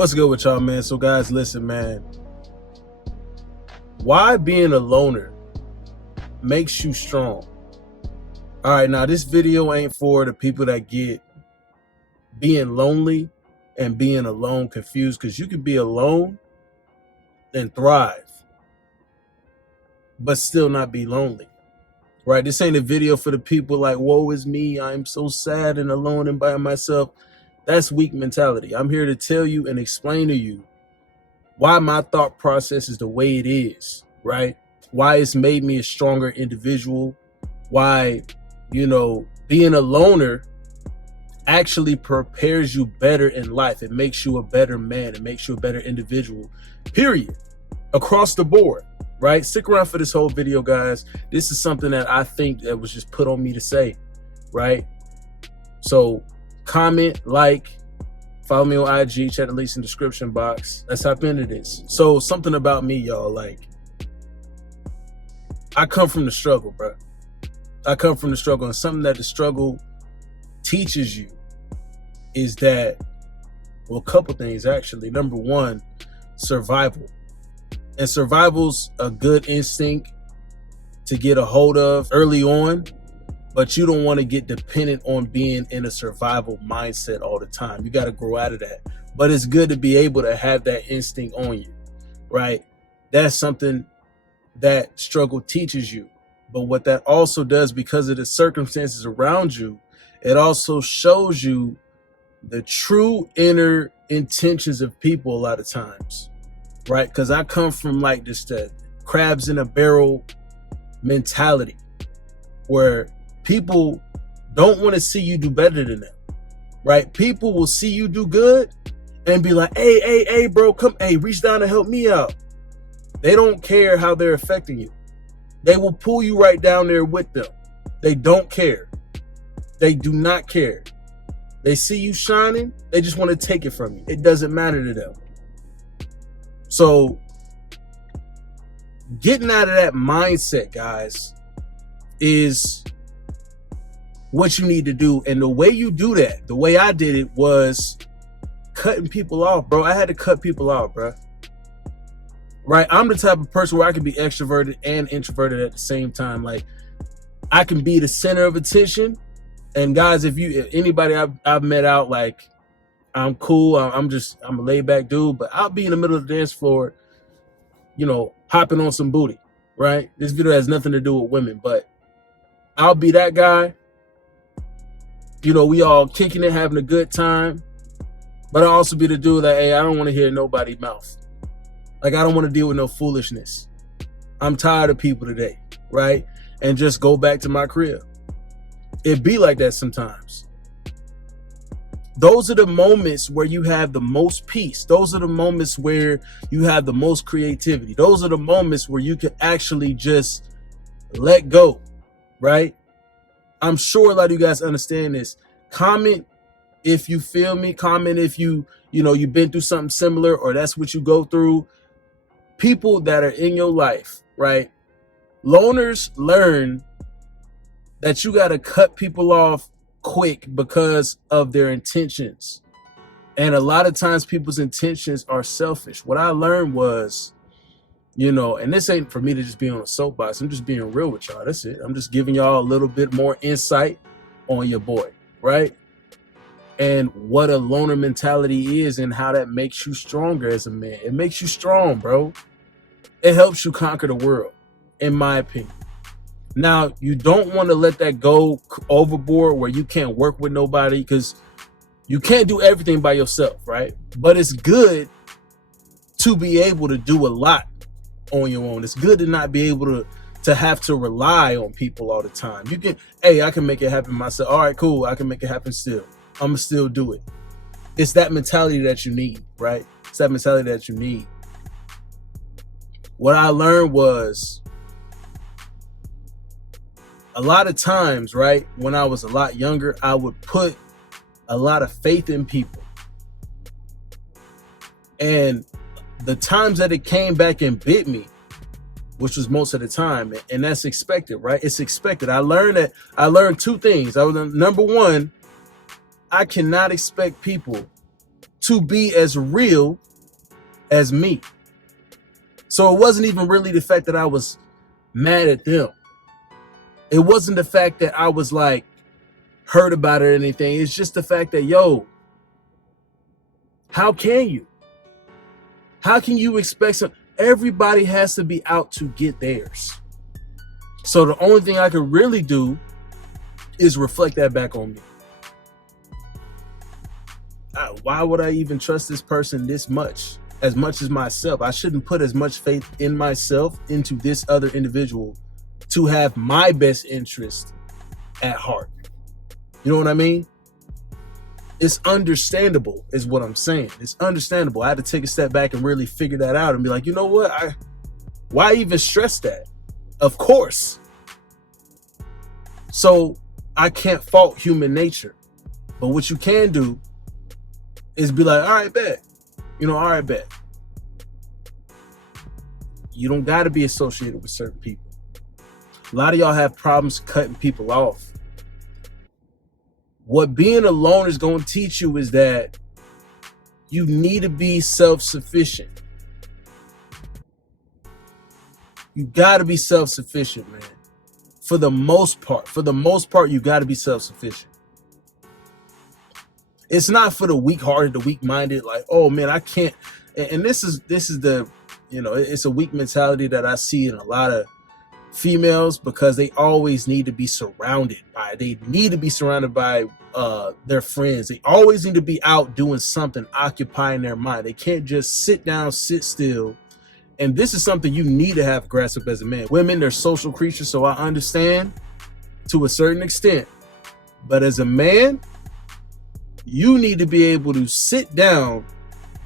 What's good with y'all, man? So guys, listen, man. Why being a loner makes you strong? All right, now this video ain't for the people that get being lonely and being alone confused, because you can be alone and thrive, but still not be lonely, right? This ain't a video for the people like, woe is me, I'm so sad and alone and by myself. That's weak mentality. I'm here to tell you and explain to you why my thought process is the way it is, right? Why it's made me a stronger individual. Why, being a loner actually prepares you better in life. It makes you a better man. It makes you a better individual, period. Across the board, right? Stick around for this whole video, guys. This is something that I think that was just put on me to say, right? So comment, like, follow me on IG, check the links in the description box. Let's hop into this. So something about me, y'all, like, I come from the struggle, bro. I come from the struggle, and something that the struggle teaches you is that, well, a couple things actually. Number one, survival. And survival's a good instinct to get a hold of early on, but you don't want to get dependent on being in a survival mindset all the time. You got to grow out of that. But it's good to be able to have that instinct on you, right? That's something that struggle teaches you. But what that also does, because of the circumstances around you, it also shows you the true inner intentions of people a lot of times, right? Because I come from like this crabs in a barrel mentality where people don't want to see you do better than them, right? People will see you do good and be like, hey, bro, come, hey, reach down and help me out. They don't care how they're affecting you. They will pull you right down there with them. They don't care. They do not care. They see you shining. They just want to take it from you. It doesn't matter to them. So getting out of that mindset, guys, is what you need to do. And the way you do that, the way I did it, was cutting people off, bro. I had to cut people off, bro. Right? I'm the type of person where I can be extroverted and introverted at the same time. Like, I can be the center of attention. And guys, if anybody I've met out, like, I'm cool. I'm a laid back dude, but I'll be in the middle of the dance floor, hopping on some booty, right? This video has nothing to do with women, but I'll be that guy. We all kicking it, having a good time. But I'll also be the dude that, hey, I don't want to hear nobody's mouth. Like, I don't want to deal with no foolishness. I'm tired of people today, right? And just go back to my crib. It be like that sometimes. Those are the moments where you have the most peace. Those are the moments where you have the most creativity. Those are the moments where you can actually just let go, right? I'm sure a lot of you guys understand this. Comment if you feel me. Comment if you've been through something similar, or that's what you go through. People that are in your life, right? Loners learn that you got to cut people off quick because of their intentions. And a lot of times people's intentions are selfish. What I learned was, and this ain't for me to just be on a soapbox. I'm just being real with y'all. That's it. I'm just giving y'all a little bit more insight on your boy, right? And what a loner mentality is and how that makes you stronger as a man. It makes you strong, bro. It helps you conquer the world, in my opinion. Now, you don't want to let that go overboard where you can't work with nobody, because you can't do everything by yourself, right? But it's good to be able to do a lot on your own. It's good to not be able to have to rely on people all the time. You can, hey, I can make it happen myself. All right, cool. I can make it happen still. I'm going to still do it. It's that mentality that you need, right? It's that mentality that you need. What I learned was, a lot of times, right, when I was a lot younger, I would put a lot of faith in people. And the times that it came back and bit me, which was most of the time, and that's expected, right? It's expected. I learned two things. Number one, I cannot expect people to be as real as me. So it wasn't even really the fact that I was mad at them. It wasn't the fact that I was like hurt about it or anything. It's just the fact that, yo, how can you? How can you expect some? Everybody has to be out to get theirs. So the only thing I could really do is reflect that back on me. Why would I even trust this person this much? As much as myself. I shouldn't put as much faith in myself into this other individual to have my best interest at heart. You know what I mean? It's understandable is what I'm saying. It's understandable. I had to take a step back and really figure that out and be like, you know what? Why even stress that? Of course. So I can't fault human nature. But what you can do is be like, all right, bet. All right, bet. You don't got to be associated with certain people. A lot of y'all have problems cutting people off. What being a loner is going to teach you is that you need to be self-sufficient. You got to be self-sufficient, man. For the most part, you got to be self-sufficient. It's not for the weak-hearted, the weak-minded, like, oh man, I can't. And this is the, it's a weak mentality that I see in a lot of females because they always need to be surrounded by their friends. They always need to be out doing something, occupying their mind. They can't just sit down, sit still. And this is something you need to have grasp up as a man. Women, they're social creatures, so I understand to a certain extent. But as a man, you need to be able to sit down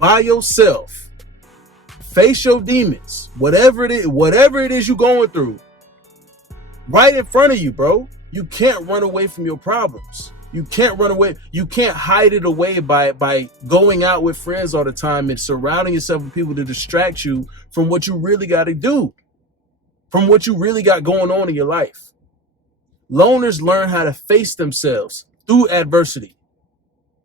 by yourself, face your demons, whatever it is you're going through, right in front of you, bro. You can't run away from your problems. You can't run away. You can't hide it away by going out with friends all the time and surrounding yourself with people to distract you from what you really got to do, from what you really got going on in your life. Loners learn how to face themselves through adversity.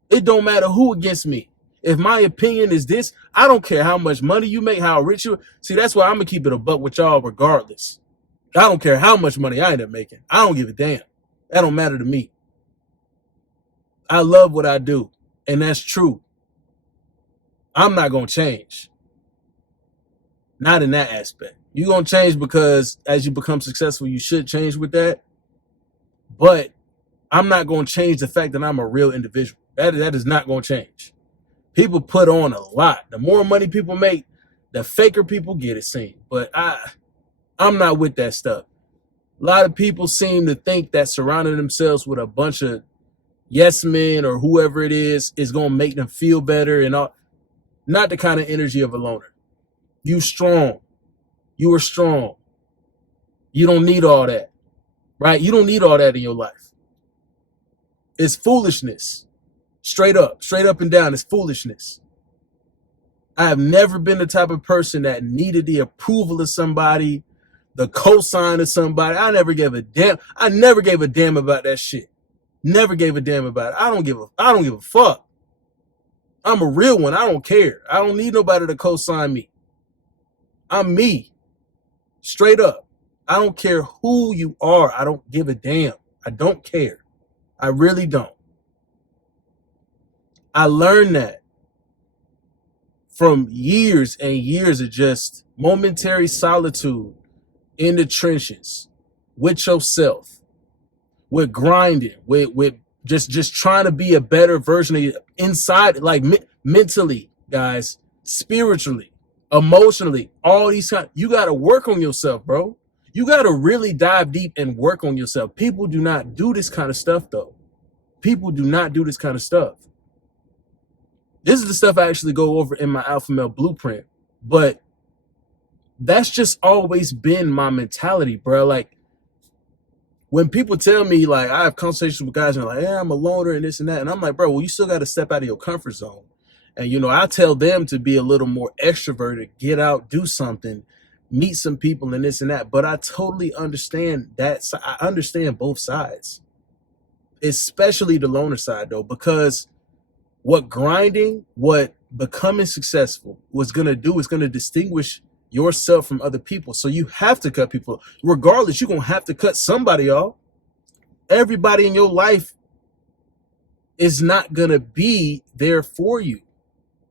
It don't matter who against me. If my opinion is this, I don't care how much money you make, how rich you are. See, that's why I'm going to keep it a buck with y'all regardless. I don't care how much money I end up making. I don't give a damn. That don't matter to me. I love what I do, and that's true. I'm not going to change. Not in that aspect. You're going to change because as you become successful, you should change with that. But I'm not going to change the fact that I'm a real individual. That is not going to change. People put on a lot. The more money people make, the faker people get, it seems. But I'm not with that stuff. A lot of people seem to think that surrounding themselves with a bunch of yes men or whoever it is going to make them feel better and all. Not the kind of energy of a loner. You strong. You are strong. You don't need all that, right? You don't need all that in your life. It's foolishness. Straight up and down. It's foolishness. I have never been the type of person that needed the approval of somebody, the cosign of somebody. I never gave a damn. I never gave a damn about that shit. Never gave a damn about it. I don't give a fuck. I'm a real one. I don't care. I don't need nobody to co-sign me. I'm me. Straight up. I don't care who you are. I don't give a damn. I don't care. I really don't. I learned that from years and years of just momentary solitude in the trenches with yourself, with grinding, with just trying to be a better version of you inside, like mentally, guys, spiritually, emotionally, all these kind. You got to work on yourself, bro. You got to really dive deep and work on yourself. People do not do this kind of stuff, though. People do not do this kind of stuff. This is the stuff I actually go over in my Alpha Male Blueprint, but that's just always been my mentality, bro. Like, when people tell me, like, I have conversations with guys and they're like, yeah, I'm a loner and this and that. And I'm like, bro, well, you still got to step out of your comfort zone. And, I tell them to be a little more extroverted, get out, do something, meet some people and this and that. But I totally understand that. I understand both sides, especially the loner side, though, because What grinding, what becoming successful was going to do is going to distinguish yourself from other people. So you have to cut people. Regardless, you're going to have to cut somebody off. Everybody in your life is not going to be there for you.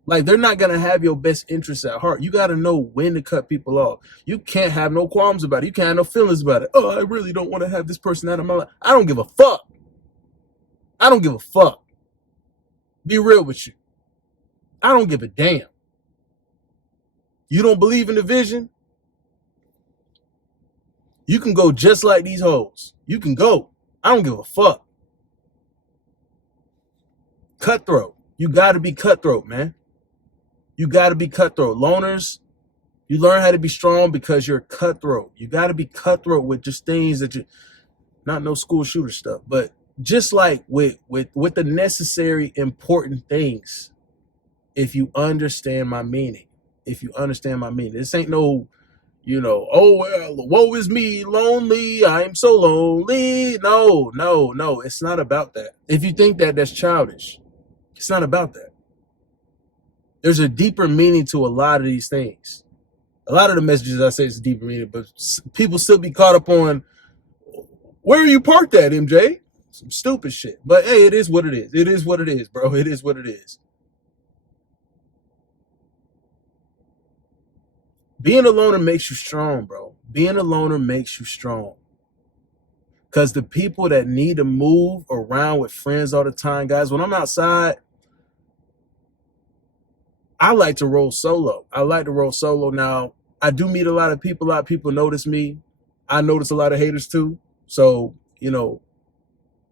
Like, they're not going to have your best interests at heart. You got to know when to cut people off. You can't have no qualms about it. You can't have no feelings about it. Oh, I really don't want to have this person out of my life. I don't give a fuck. I don't give a fuck. Be real with you. I don't give a damn. You don't believe in the vision? You can go just like these hoes. You can go. I don't give a fuck. Cutthroat. You got to be cutthroat, man. You got to be cutthroat. Loners, you learn how to be strong because you're cutthroat. You got to be cutthroat with just things that you, not no school shooter stuff, but just like with the necessary important things. If you understand my meaning, this ain't no, oh, well, woe is me, lonely, I'm so lonely. No, it's not about that. If you think that, that's childish. It's not about that. There's a deeper meaning to a lot of these things. A lot of the messages I say is deeper meaning, but people still be caught up on, where are you parked at, MJ? Some stupid shit. But hey, it is what it is. It is what it is, bro. It is what it is. Being a loner makes you strong, bro. Being a loner makes you strong. Because the people that need to move around with friends all the time, guys, when I'm outside, I like to roll solo. Now, I do meet a lot of people. A lot of people notice me. I notice a lot of haters too. So,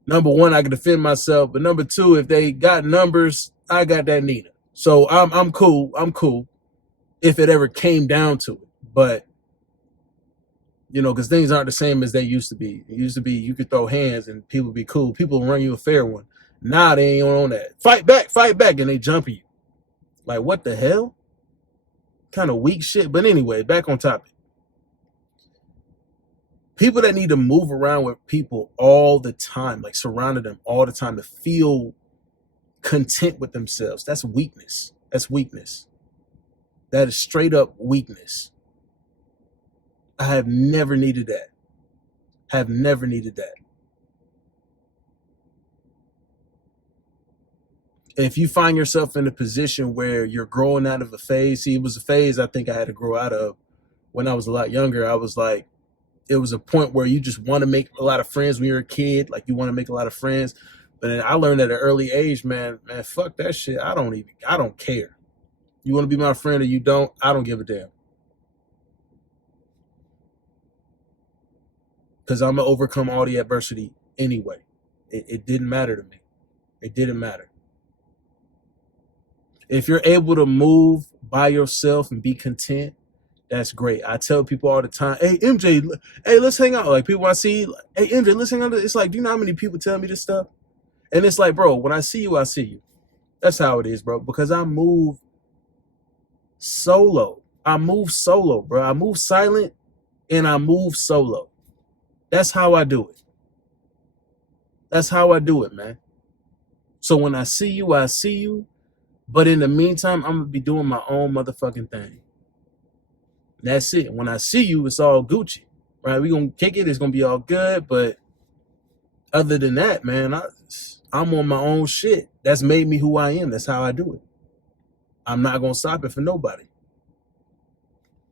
number one, I can defend myself. But number two, if they got numbers, I got that Nina. So I'm cool. I'm cool if it ever came down to it. But, because things aren't the same as they used to be. It used to be you could throw hands and people be cool. People run you a fair one. Now they ain't on that. Fight back, and they jump you. Like, what the hell? Kind of weak shit. But anyway, back on topic. People that need to move around with people all the time, like surrounded them all the time to feel content with themselves. That's weakness. That's weakness. That is straight up weakness. I have never needed that. Have never needed that. If you find yourself in a position where you're growing out of a phase, see, it was a phase I think I had to grow out of when I was a lot younger. I was like, it was a point where you just want to make a lot of friends when you're a kid. Like, you want to make a lot of friends. But then I learned at an early age, man, fuck that shit. I don't care. You want to be my friend or you don't, I don't give a damn. Because I'm going to overcome all the adversity anyway. It didn't matter to me. It didn't matter. If you're able to move by yourself and be content, that's great. I tell people all the time, hey, MJ, hey, let's hang out. Like, people I see, hey, MJ, let's hang out. It's like, do you know how many people tell me this stuff? And it's like, bro, when I see you, I see you. That's how it is, bro. Because I move solo. Bro. I move silent and I move solo. That's how I do it. That's how I do it, man. So when I see you, I see you. But in the meantime, I'm going to be doing my own motherfucking thing. That's it. When I see you, it's all Gucci, right? We're going to kick it. It's going to be all good. But other than that, man, I'm on my own shit. That's made me who I am. That's how I do it. I'm not going to stop it for nobody.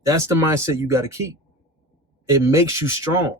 That's the mindset you got to keep. It makes you strong.